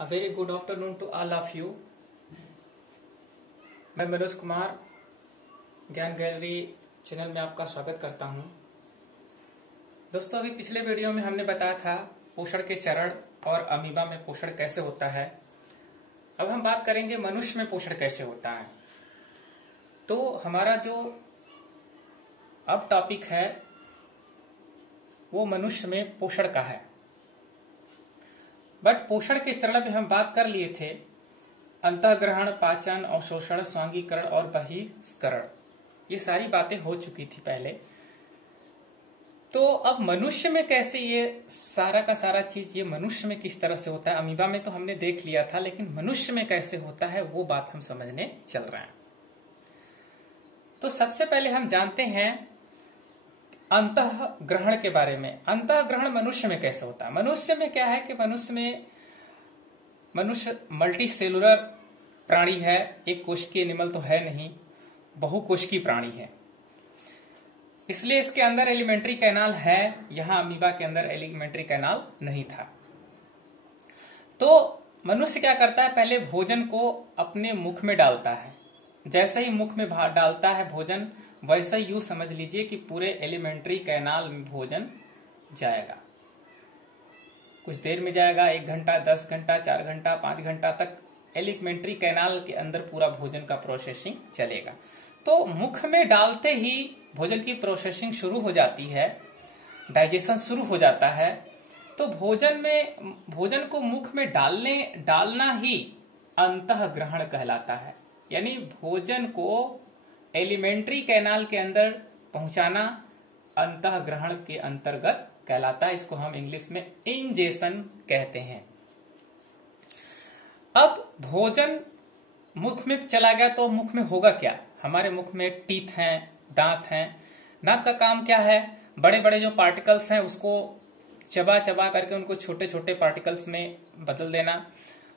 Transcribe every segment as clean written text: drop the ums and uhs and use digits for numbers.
A very good afternoon to all of you. मैं मनोज कुमार ज्ञान gallery channel में आपका स्वागत करता हूं। दोस्तों, अभी पिछले वीडियो में हमने बताया था पोषण के चरण और अमीबा में पोषण कैसे होता है। अब हम बात करेंगे मनुष्य में पोषण कैसे होता है। तो हमारा जो अब टॉपिक है वो मनुष्य में पोषण का है। बट पोषण के चरण में हम बात कर लिए थे अंतःग्रहण, पाचन, अवशोषण, स्वांगीकरण और बहिष्करण। ये सारी बातें हो चुकी थी पहले। तो अब मनुष्य में कैसे ये सारा का सारा चीज ये मनुष्य में किस तरह से होता है। अमीबा में तो हमने देख लिया था, लेकिन मनुष्य में कैसे होता है वो बात हम समझने चल रहे हैं। तो सबसे पहले हम जानते हैं अंतःग्रहण के बारे में। अंतःग्रहण मनुष्य में कैसे होता है। मनुष्य में क्या है कि मनुष्य मल्टी सेलुलर प्राणी है। एक कोशिकीय एनिमल तो है नहीं, बहुकोशिकीय प्राणी है। इसलिए इसके अंदर एलिमेंट्री कैनाल है। यहां अमीबा के अंदर एलिमेंट्री कैनाल नहीं था। तो मनुष्य क्या करता है, पहले भोजन को अपने मुख में डालता है। जैसे ही मुख में डालता है भोजन, वैसे ही यूं समझ लीजिए कि पूरे एलिमेंट्री कैनाल में भोजन जाएगा। कुछ देर में जाएगा, 1 घंटा, 10 घंटा, 4 घंटा, 5 घंटा तक एलिमेंट्री कैनाल के अंदर पूरा भोजन का प्रोसेसिंग चलेगा। तो मुख में डालते ही भोजन की प्रोसेसिंग शुरू हो जाती है, डाइजेशन शुरू हो जाता है। तो भोजन को मुख में डालना ही अंतःग्रहण कहलाता है। यानी भोजन को एलिमेंट्री कैनाल के अंदर पहुंचाना अंतःग्रहण के अंतर्गत कहलाता है। इसको हम इंग्लिश में इंजेशन कहते हैं। अब भोजन मुख में चला गया तो मुख में होगा क्या। हमारे मुख में टीथ हैं, दांत हैं। दांत का काम क्या है, बड़े बड़े जो पार्टिकल्स हैं उसको चबा चबा करके उनको छोटे छोटे पार्टिकल्स में बदल देना।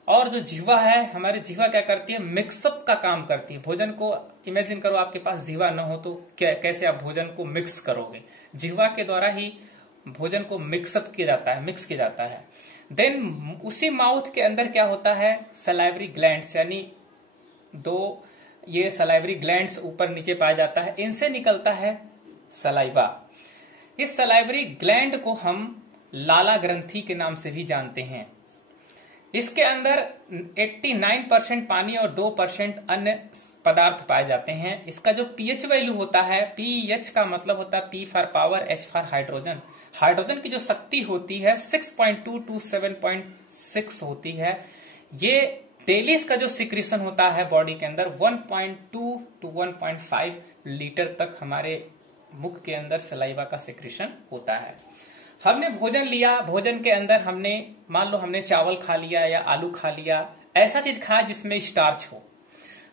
और जो जीवा है, हमारी जीवा क्या करती है, मिक्सअप का काम करती है। भोजन को इमेजिन करो, आपके पास जीवा न हो तो कैसे आप भोजन को मिक्स करोगे। जीवा के द्वारा ही भोजन को मिक्स किया जाता है। देन उसी माउथ के अंदर क्या होता है, सलाइवरी ग्लैंड्स, यानी 2 ये सलाइवरी ग्लैंड्स ऊपर नीचे पाया जाता है। इनसे निकलता है सलाइवा। इस सलाइवरी ग्लैंड को हम लाला ग्रंथि के नाम से भी जानते हैं। इसके अंदर 89% पानी और 2% अन्य पदार्थ पाए जाते हैं। इसका जो पीएच वैल्यू होता है, पीएच का मतलब होता है P for power, H for hydrogen. Hydrogen की जो शक्ति होती है 6.2 to 7.6 होती है। ये डेली इसका जो सिक्रीशन होता है बॉडी के अंदर 1.2 to 1.5 लीटर तक हमारे मुख के अंदर सलाइवा का सिक्रीशन होता है। हमने भोजन लिया, भोजन के अंदर हमने मान लो हमने चावल खा लिया या आलू खा लिया, ऐसा चीज खाया जिसमें स्टार्च हो,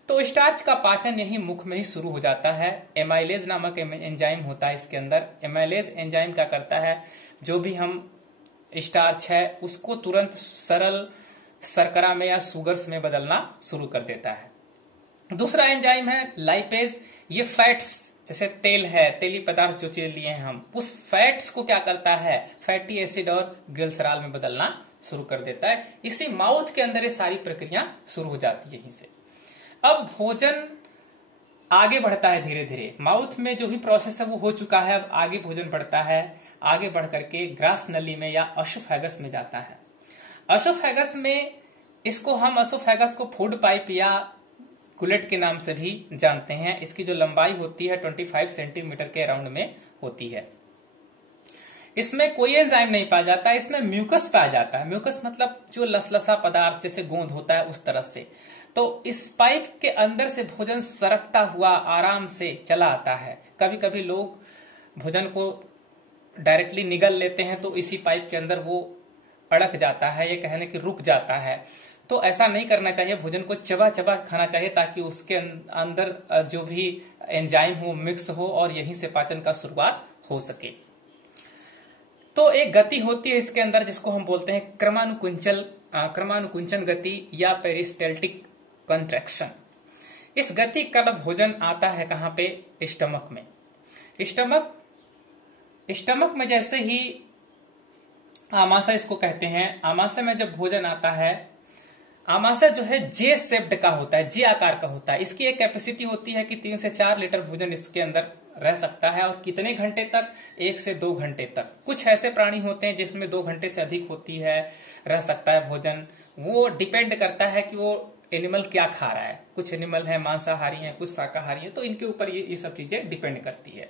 तो स्टार्च का पाचन यही मुख में ही शुरू हो जाता है। एमाइलेज नामक एंजाइम होता है इसके अंदर। एमाइलेज एंजाइम क्या करता है, जो भी हम स्टार्च है उसको तुरंत सरल शर्करा में या सुगर्स में बदलना शुरू कर देता है। दूसरा एंजाइम है लाइपेज। ये फैट्स जैसे तेल है, तेली पदार्थ जो चीज लिए हैं हम, उस फैट्स को क्या करता है, फैटी एसिड और ग्लिसरॉल में बदलना शुरू कर देता है। इसी माउथ के अंदर ये सारी प्रक्रिया शुरू हो जाती है यहीं से। अब भोजन आगे बढ़ता है धीरे धीरे। माउथ में जो भी प्रोसेस है वो हो चुका है। अब आगे भोजन बढ़ता है, आगे बढ़ करके ग्रास नली में या असोफेगस में जाता है। असोफेगस में इसको हम असोफेगस को फूड पाइप या गुलेट के नाम से भी जानते हैं। इसकी जो लंबाई होती है 25 सेंटीमीटर के अराउंड में होती है। इसमें कोई एंजाइम नहीं पाया जाता है, इसमें म्यूकस पाया जाता है। म्यूकस मतलब जो लसलसा पदार्थ जैसे गोंद होता है उस तरह से। तो इस पाइप के अंदर से भोजन सरकता हुआ आराम से चला आता है। कभी कभी लोग भोजन को डायरेक्टली निगल लेते हैं तो इसी पाइप के अंदर वो अड़क जाता है, ये कहने की रुक जाता है। तो ऐसा नहीं करना चाहिए। भोजन को चबा चबा खाना चाहिए ताकि उसके अंदर जो भी एंजाइम हो मिक्स हो और यहीं से पाचन का शुरुआत हो सके। तो एक गति होती है इसके अंदर जिसको हम बोलते हैं क्रमानुकुंचन गति या पेरिस्टेल्टिक कंट्रैक्शन। इस गति का भोजन आता है कहां पे, स्टमक में। स्टमक में जैसे ही आमाशय इसको कहते हैं। आमाशय में जब भोजन आता है आमाशय जो है जे शेप्ड का होता है, जे आकार का होता है। इसकी एक कैपेसिटी होती है कि 3 से 4 लीटर भोजन इसके अंदर रह सकता है। और कितने घंटे तक? 1 से 2 घंटे तक। कुछ ऐसे प्राणी होते हैं जिसमें 2 घंटे से अधिक होती है, रह सकता है भोजन। वो डिपेंड करता है कि वो एनिमल क्या खा रहा है। कुछ एनिमल है मांसाहारी है, कुछ शाकाहारी है, तो इनके ऊपर ये सब चीजें डिपेंड करती है।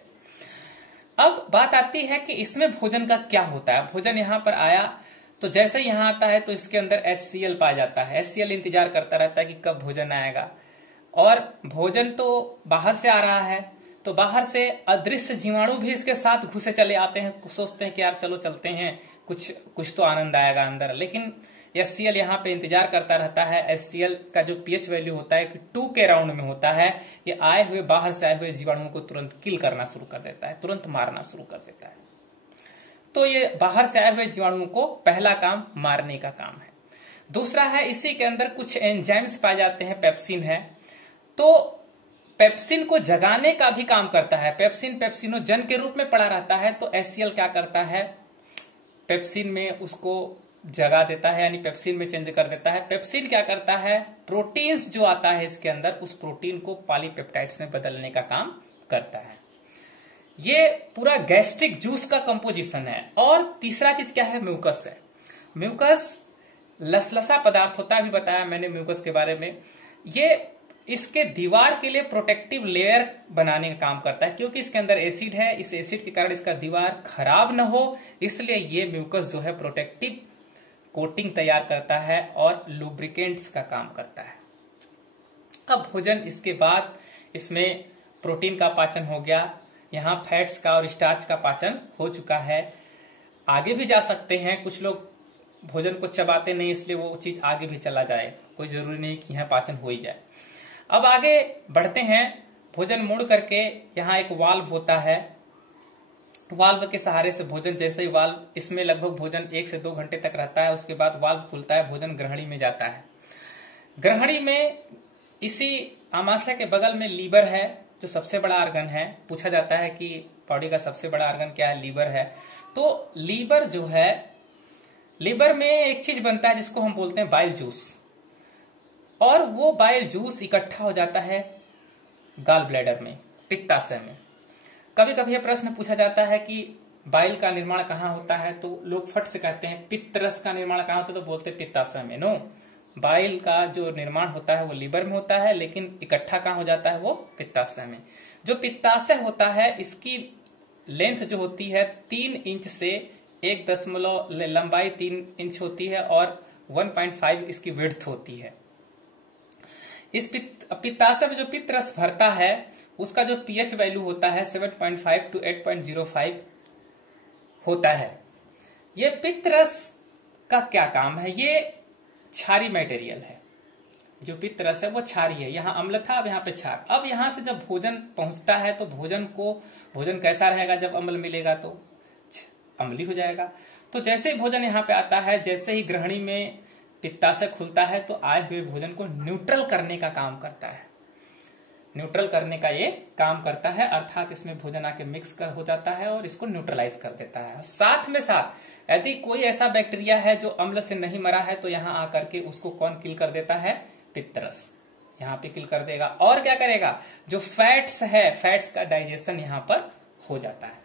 अब बात आती है कि इसमें भोजन का क्या होता है। भोजन यहाँ पर आया तो जैसे यहाँ आता है तो इसके अंदर HCl पाया जाता है। HCl इंतजार करता रहता है कि कब भोजन आएगा। और भोजन तो बाहर से आ रहा है, तो बाहर से अदृश्य जीवाणु भी इसके साथ घुसे चले आते हैं। सोचते हैं कि यार चलो चलते हैं, कुछ तो आनंद आएगा अंदर। लेकिन HCl यहाँ पे इंतजार करता रहता है। HCl का जो pH वैल्यू होता है कि 2 के राउंड में होता है। ये आए हुए बाहर से आए हुए जीवाणुओं को तुरंत किल करना शुरू कर देता है, तुरंत मारना शुरू कर देता है। तो ये बाहर से आए हुए जीवाणुओं को पहला काम मारने का काम है। दूसरा है, इसी के अंदर कुछ एंजाइम्स पाए जाते हैं, पेप्सिन है। तो पेप्सिन को जगाने का भी काम करता है। पेप्सिन पेप्सिनोजन के रूप में पड़ा रहता है। तो HCl क्या करता है, पेप्सिन में उसको जगा देता है, यानी पेप्सिन में चेंज कर देता है। पेप्सिन क्या करता है, प्रोटीन्स जो आता है इसके अंदर, उस प्रोटीन को पॉलीपेप्टाइड्स में बदलने का काम करता है। ये पूरा गैस्ट्रिक जूस का कंपोजिशन है। और तीसरा चीज क्या है, म्यूकस है। म्यूकस लसलसा पदार्थ होता है, अभी बताया मैंने म्यूकस के बारे में। ये इसके दीवार के लिए प्रोटेक्टिव लेयर बनाने का काम करता है, क्योंकि इसके अंदर एसिड है। इस एसिड के कारण इसका दीवार खराब न हो, इसलिए ये म्यूकस जो है प्रोटेक्टिव कोटिंग तैयार करता है और लुब्रिकेंट्स का काम करता है। अब भोजन, इसके बाद इसमें प्रोटीन का पाचन हो गया, यहाँ फैट्स का और स्टार्च का पाचन हो चुका है। आगे भी जा सकते हैं, कुछ लोग भोजन को चबाते नहीं, इसलिए वो चीज आगे भी चला जाए, कोई जरूरी नहीं कि यहाँ पाचन हो ही जाए। अब आगे बढ़ते हैं। भोजन मोड़ करके यहाँ एक वाल्व होता है। वाल्व के सहारे से भोजन, जैसे ही वाल्व, इसमें लगभग भोजन 1 से 2 घंटे तक रहता है। उसके बाद वाल्व खुलता है, भोजन ग्रहणी में जाता है। ग्रहणी में इसी आमाशय के बगल में लीवर है, जो सबसे बड़ा आर्गन है। पूछा जाता है कि बॉडी का सबसे बड़ा आर्गन क्या है, लीवर है। तो लीवर जो है, लीवर में एक चीज बनता है जिसको हम बोलते हैं बाइल जूस। और वो बाइल जूस इकट्ठा हो जाता है गॉल ब्लैडर में, पित्ताशय में। कभी कभी यह प्रश्न पूछा जाता है कि बाइल का निर्माण कहाँ होता है, तो लोग फट से कहते हैं पित्तरस का निर्माण कहाँ होता है, तो बोलते पित्ताशय में। नो, बाइल का जो निर्माण होता है वो लीवर में होता है, लेकिन इकट्ठा कहाँ हो जाता है, वो पित्ताशय में। जो पित्ताशय होता है, इसकी लेंथ जो होती है 3 इंच से 1 लंबाई 3 इंच होती है और 1.5 इसकी विड्थ होती है। इस पित्ताशय में जो पित्तरस भरता है, उसका जो pH वैल्यू होता है 7.5 to 8.05 होता है। ये पित्तरस का क्या काम है, ये क्षारी मटेरियल है। जो पित्तरस है वो क्षारी है। यहाँ अम्ल था, अब यहाँ पे क्षार। अब यहाँ से जब भोजन पहुंचता है तो भोजन कैसा रहेगा, जब अम्ल मिलेगा तो अम्लीय हो जाएगा। तो जैसे ही भोजन यहाँ पे आता है, जैसे ही ग्रहणी में पित्ताशय खुलता है, तो आए हुए भोजन को न्यूट्रल करने का काम करता है। न्यूट्रल करने का ये काम करता है, अर्थात इसमें भोजन आके मिक्स हो जाता है और इसको न्यूट्रलाइज कर देता है। साथ में साथ यदि कोई ऐसा बैक्टीरिया है जो अम्ल से नहीं मरा है, तो यहाँ आकर के उसको कौन किल कर देता है, पित्तरस यहाँ पे किल कर देगा। और क्या करेगा, जो फैट्स है, फैट्स का डाइजेशन यहाँ पर हो जाता है।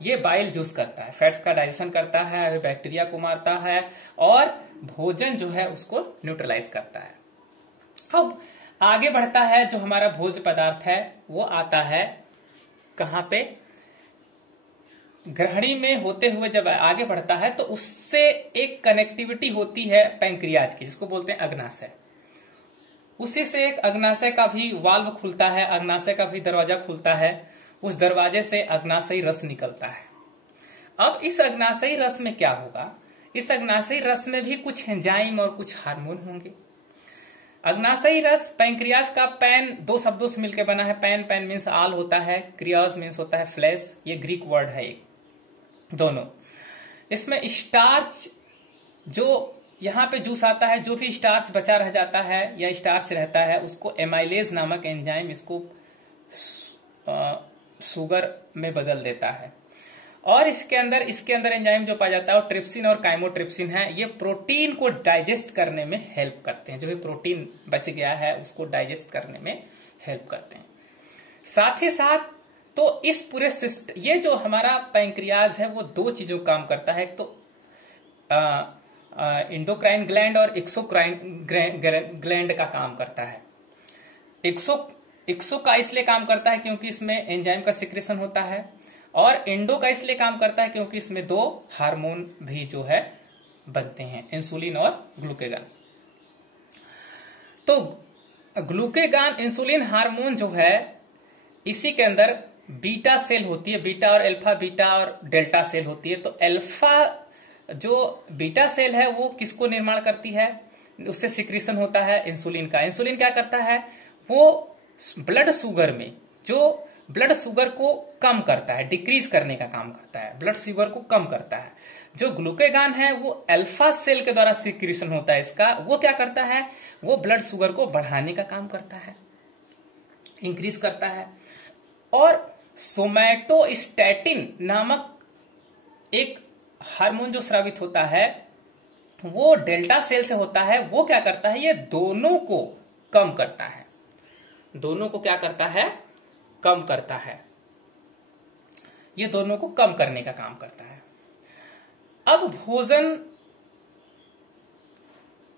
ये बाइल जूस करता है, फैट्स का डाइजेशन करता है, बैक्टीरिया को मारता है और भोजन जो है उसको न्यूट्रलाइज करता है। अब आगे बढ़ता है, जो हमारा भोज्य पदार्थ है वो आता है कहां पे, ग्रहणी में होते हुए जब आगे बढ़ता है तो उससे एक कनेक्टिविटी होती है पैंक्रियाज की, जिसको बोलते हैं अग्नाशय। उसी से एक अग्नाशय का भी वाल्व खुलता है, अग्नाशय का भी दरवाजा खुलता है। उस दरवाजे से अग्नाशयी रस निकलता है। अब इस अग्नाशयी रस में क्या होगा, इस अग्नाशयी रस में भी कुछ एंजाइम और कुछ हार्मोन होंगे। अग्नाशयी रस, पैंक्रियाज का पैन 2 शब्दों से मिलकर बना है। पैन मीन्स आल होता है, क्रियाज मीन्स होता है फ्लैश, ये ग्रीक वर्ड है ये दोनों। इसमें स्टार्च, जो यहाँ पे जूस आता है, जो भी स्टार्च बचा रह जाता है या स्टार्च रहता है, उसको एमाइलेज नामक एंजाइम इसको शुगर में बदल देता है। और इसके अंदर एंजाइम जो पाया जाता है वो ट्रिप्सिन और काइमोट्रिप्सिन है। ये प्रोटीन को डाइजेस्ट करने में हेल्प करते हैं, जो भी प्रोटीन बच गया है उसको डाइजेस्ट करने में हेल्प करते हैं। साथ ही साथ तो इस पूरे सिस्टम, ये जो हमारा पैंक्रियाज है वो दो चीजों का काम करता है। एक तो इंडोक्राइन ग्लैंड और एक्सोक्राइन ग्लैंड का काम करता है। एक्सो का इसलिए काम करता है क्योंकि इसमें एंजाइम का सिक्रेशन होता है, और इंडो का इसलिए काम करता है क्योंकि इसमें दो हार्मोन भी जो है बनते हैं, इंसुलिन और ग्लूकेगन। तो ग्लूकेगन इंसुलिन हार्मोन जो है, इसी के अंदर बीटा सेल होती है, बीटा और अल्फा, बीटा और डेल्टा सेल होती है। तो अल्फा जो बीटा सेल है वो किसको निर्माण करती है, उससे सिक्रीशन होता है इंसुलिन का। इंसुलिन क्या करता है, वो ब्लड शुगर में, जो ब्लड शुगर को कम करता है, डिक्रीज करने का काम करता है, ब्लड शुगर को कम करता है। जो ग्लूकेगॉन है वो अल्फा सेल के द्वारा सिक्रीशन होता है इसका, वो क्या करता है, वो ब्लड शुगर को बढ़ाने का काम करता है, इंक्रीज करता है। और सोमैटोस्टैटिन नामक एक हार्मोन जो स्रावित होता है वो डेल्टा सेल से होता है, वो क्या करता है, ये दोनों को कम करता है, दोनों को क्या करता है, कम करता है, ये दोनों को कम करने का काम करता है।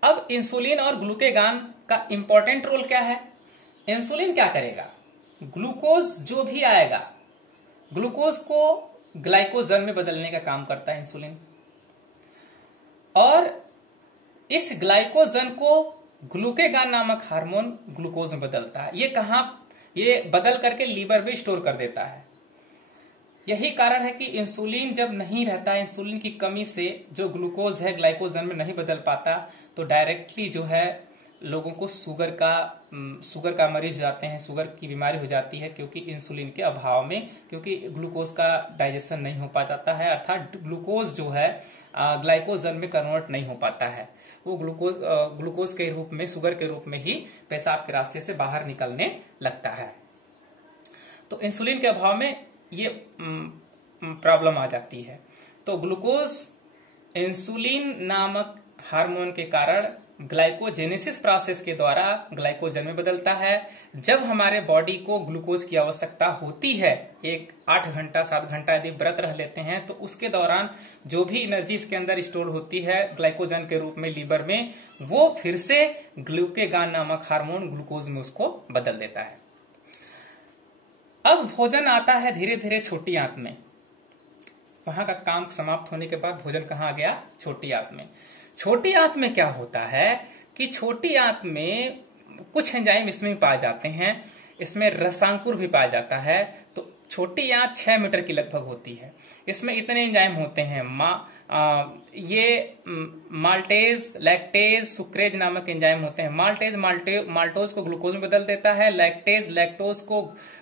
अब इंसुलिन और ग्लूकेगॉन का इंपॉर्टेंट रोल क्या है। इंसुलिन क्या करेगा, ग्लूकोज जो भी आएगा, ग्लूकोज को ग्लाइकोजन में बदलने का काम करता है इंसुलिन, और इस ग्लाइकोजन को ग्लूकेगॉन नामक हार्मोन ग्लूकोज में बदलता है। ये बदल करके लीवर में स्टोर कर देता है। यही कारण है कि इंसुलिन जब नहीं रहता, इंसुलिन की कमी से जो ग्लूकोज है ग्लाइकोजन में नहीं बदल पाता, तो डायरेक्टली जो है लोगों को शुगर का मरीज हो जाते हैं, शुगर की बीमारी हो जाती है, क्योंकि इंसुलिन के अभाव में, क्योंकि ग्लूकोज का डाइजेशन नहीं हो पाता है, अर्थात ग्लूकोज जो है ग्लाइकोजन में कन्वर्ट नहीं हो पाता है, वो ग्लूकोज के रूप में, शुगर के रूप में ही पेशाब के रास्ते से बाहर निकलने लगता है। तो इंसुलिन के अभाव में ये प्रॉब्लम आ जाती है। तो ग्लूकोज इंसुलिन नामक हार्मोन के कारण ग्लाइकोजेनेसिस प्रोसेस के द्वारा ग्लाइकोजन में बदलता है। जब हमारे बॉडी को ग्लूकोज की आवश्यकता होती है, 8 घंटा 7 घंटा यदि व्रत रह लेते हैं, तो उसके दौरान जो भी एनर्जी इसके अंदर स्टोर होती है ग्लाइकोजन के रूप में लीवर में, वो फिर से ग्लूकेगॉन नामक हार्मोन ग्लूकोज में उसको बदल देता है। अब भोजन आता है धीरे धीरे छोटी आंत में। वहां का काम समाप्त होने के बाद भोजन कहाँ आ गया, छोटी आंत में। छोटी आंत में क्या होता है कि छोटी आंत में कुछ एंजाइम इसमें भी पाए जाते हैं, इसमें रसांकुर भी पाया जाता है। तो छोटी आंत 6 मीटर की लगभग होती है। इसमें इतने एंजाइम होते हैं, ये माल्टेज, लैक्टेज, सुक्रेज नामक एंजाइम होते हैं। माल्टेज माल्टोज को ग्लूकोज में बदल देता है, लैक्टेज लैक्टोज को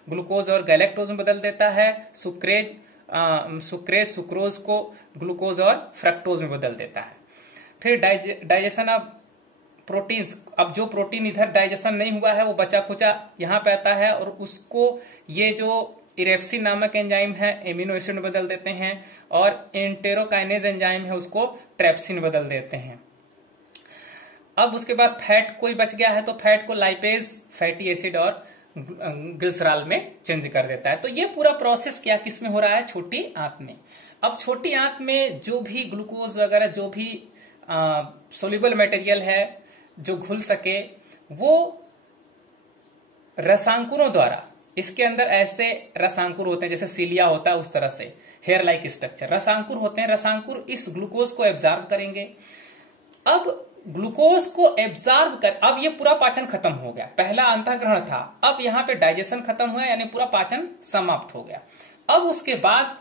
ग्लूकोज और गैलेक्टोज में बदल देता है, सुक्रेज सुक्रोज को ग्लूकोज और फ्रक्टोज में बदल देता है। फिर डाइजेशन ऑफ प्रोटीन्स, अब जो प्रोटीन इधर डाइजेशन नहीं हुआ है वो बचा खुचा यहाँ पे आता है, और उसको ये जो इरेप्सिन नामक एंजाइम है एमिनो एसिड में बदल देते हैं, और एंटेरोकाइनेज एंजाइम है उसको ट्रेप्सिन बदल देते हैं। अब उसके बाद फैट कोई बच गया है तो फैट को लाइपेज, फैटी एसिड और ग्लिसरॉल में चेंज कर देता है। तो ये पूरा प्रोसेस क्या किस में हो रहा है, छोटी आंत में। अब छोटी आंत में जो भी ग्लूकोज वगैरह, जो भी सोल्यूबल मटेरियल है जो घुल सके, वो रसांकुरों द्वारा, इसके अंदर ऐसे रसांकुर होते हैं जैसे सीलिया होता है उस तरह से, हेयर लाइक स्ट्रक्चर रसांकुर होते हैं। रसांकुर इस ग्लूकोज को एब्जॉर्ब करेंगे। अब ग्लूकोज को एब्जॉर्ब कर, अब ये पूरा पाचन खत्म हो गया, पहला अंतःग्रहण था, अब यहाँ पे डाइजेशन खत्म हुआ, यानी पूरा पाचन समाप्त हो गया। अब उसके बाद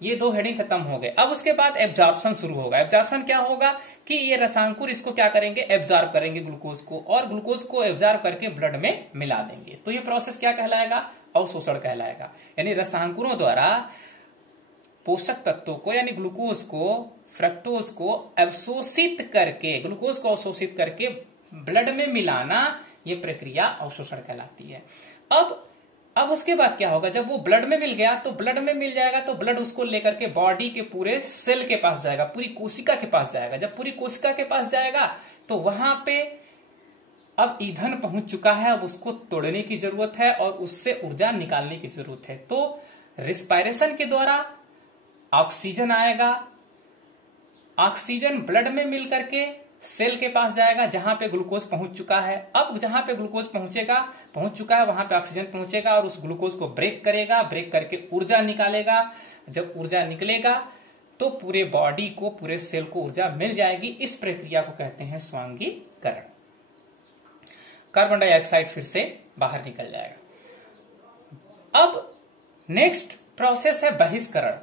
ये दो हेडिंग खत्म हो गए। अब उसके बाद एब्जॉर्प्शन शुरू होगा। एब्जॉर्प्शन क्या होगा कि ये रसांकुर इसको क्या करेंगे, एब्जॉर्ब करेंगे ग्लूकोज को, और ग्लूकोज को एब्जॉर्ब करके ब्लड में मिला देंगे। तो ये प्रोसेस क्या कहलाएगा, अवशोषण कहलाएगा। यानी रसांकुरों द्वारा पोषक तत्वों को, यानी ग्लूकोज को, फ्रक्टोज को अवशोषित करके, ग्लूकोज को अवशोषित करके ब्लड में मिलाना, ये प्रक्रिया अवशोषण कहलाती है। अब उसके बाद क्या होगा, जब वो ब्लड में मिल गया तो ब्लड में मिल जाएगा तो ब्लड उसको लेकर के बॉडी के पूरे सेल के पास जाएगा, पूरी कोशिका के पास जाएगा। जब पूरी कोशिका के पास जाएगा तो वहां पे अब ईंधन पहुंच चुका है, अब उसको तोड़ने की जरूरत है और उससे ऊर्जा निकालने की जरूरत है। तो रिस्पायरेशन के द्वारा ऑक्सीजन आएगा, ऑक्सीजन ब्लड में मिल करके सेल के पास जाएगा जहां पे ग्लूकोज पहुंच चुका है। अब जहां पे ग्लूकोज पहुंच चुका है वहां पे ऑक्सीजन पहुंचेगा और उस ग्लूकोज को ब्रेक करेगा, ब्रेक करके ऊर्जा निकालेगा। जब ऊर्जा निकलेगा तो पूरे बॉडी को, पूरे सेल को ऊर्जा मिल जाएगी। इस प्रक्रिया को कहते हैं स्वांगीकरण। कार्बन डाइऑक्साइड फिर से बाहर निकल जाएगा। अब नेक्स्ट प्रोसेस है बहिष्करण।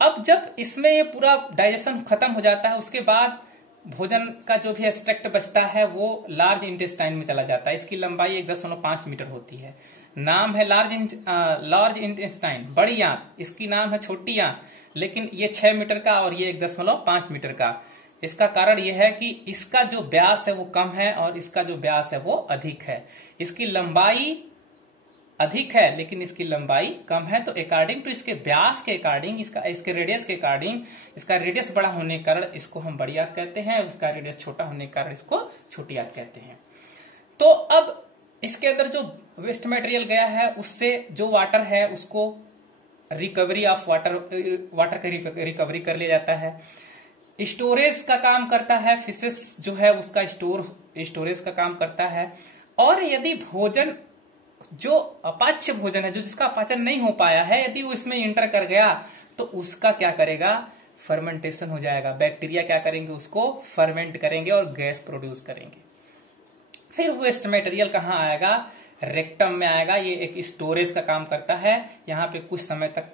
अब जब इसमें ये पूरा डाइजेशन खत्म हो जाता है उसके बाद भोजन का जो भी एक्सट्रैक्ट बचता है वो लार्ज इंटेस्टाइन में चला जाता है। इसकी लंबाई 1.5 मीटर होती है। नाम है लार्ज इंटेस्टाइन, बड़ी आंत। इसकी नाम है छोटी आंत, लेकिन ये 6 मीटर का और ये 1.5 मीटर का। इसका कारण यह है कि इसका जो व्यास है वो कम है और इसका जो व्यास है वो अधिक है। इसकी लंबाई अधिक है लेकिन इसकी लंबाई कम है। तो अकॉर्डिंग टू इसके व्यास के अकॉर्डिंग, इसके रेडियस के अकॉर्डिंग, इसका रेडियस बड़ा होने के कारण इसको हम बड़ी आंत कहते हैं, उसका रेडियस छोटा होने के कारण इसको छोटी आंत कहते हैं। तो अब इसके अंदर जो वेस्ट मटेरियल गया है उससे जो वाटर है उसको रिकवरी ऑफ वाटर की रिकवरी कर लिया जाता है। स्टोरेज का काम करता है, फिशेस जो है उसका स्टोरेज का काम करता है। और यदि भोजन जो अपाच्य भोजन है, जो जिसका पाचन नहीं हो पाया है, यदि वो इसमें इंटर कर गया तो उसका क्या करेगा, फर्मेंटेशन हो जाएगा। बैक्टीरिया क्या करेंगे, उसको फर्मेंट करेंगे और गैस प्रोड्यूस करेंगे। फिर वेस्ट मटेरियल कहाँ आएगा, रेक्टम में आएगा। ये एक स्टोरेज का काम करता है। यहाँ पे कुछ समय तक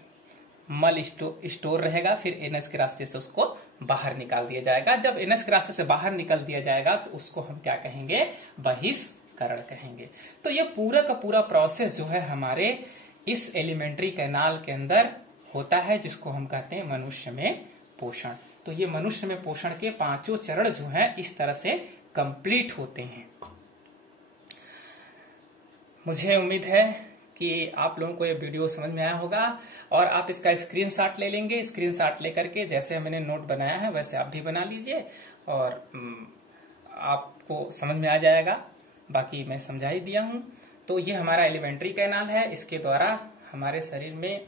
मल स्टोर रहेगा, फिर एनस के रास्ते से उसको बाहर निकाल दिया जाएगा। जब एनस के रास्ते से बाहर निकाल दिया जाएगा तो उसको हम क्या कहेंगे, बहिष्करण कहेंगे। तो ये पूरा का पूरा प्रोसेस जो है हमारे इस एलिमेंट्री कैनाल के अंदर होता है, जिसको हम कहते हैं मनुष्य में पोषण। तो ये मनुष्य में पोषण के 5 चरण जो है इस तरह से कंप्लीट होते हैं। मुझे उम्मीद है कि आप लोगों को ये वीडियो समझ में आया होगा और आप इसका स्क्रीनशॉट ले लेंगे। स्क्रीनशॉट लेकर के जैसे मैंने नोट बनाया है वैसे आप भी बना लीजिए और आपको समझ में आ जाएगा। बाकी मैं समझा ही दिया हूं। तो ये हमारा एलिमेंट्री कैनाल है। इसके द्वारा हमारे शरीर में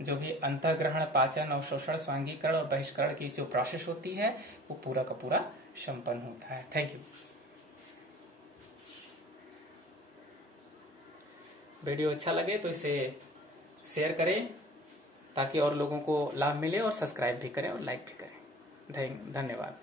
जो भी अंतःग्रहण, पाचन, अवशोषण, स्वांगीकरण और बहिष्करण की जो प्रोसेस होती है वो पूरा का पूरा संपन्न होता है। Thank you. वीडियो अच्छा लगे तो इसे शेयर करें ताकि और लोगों को लाभ मिले, और सब्सक्राइब भी करें और लाइक भी करें। धन्यवाद।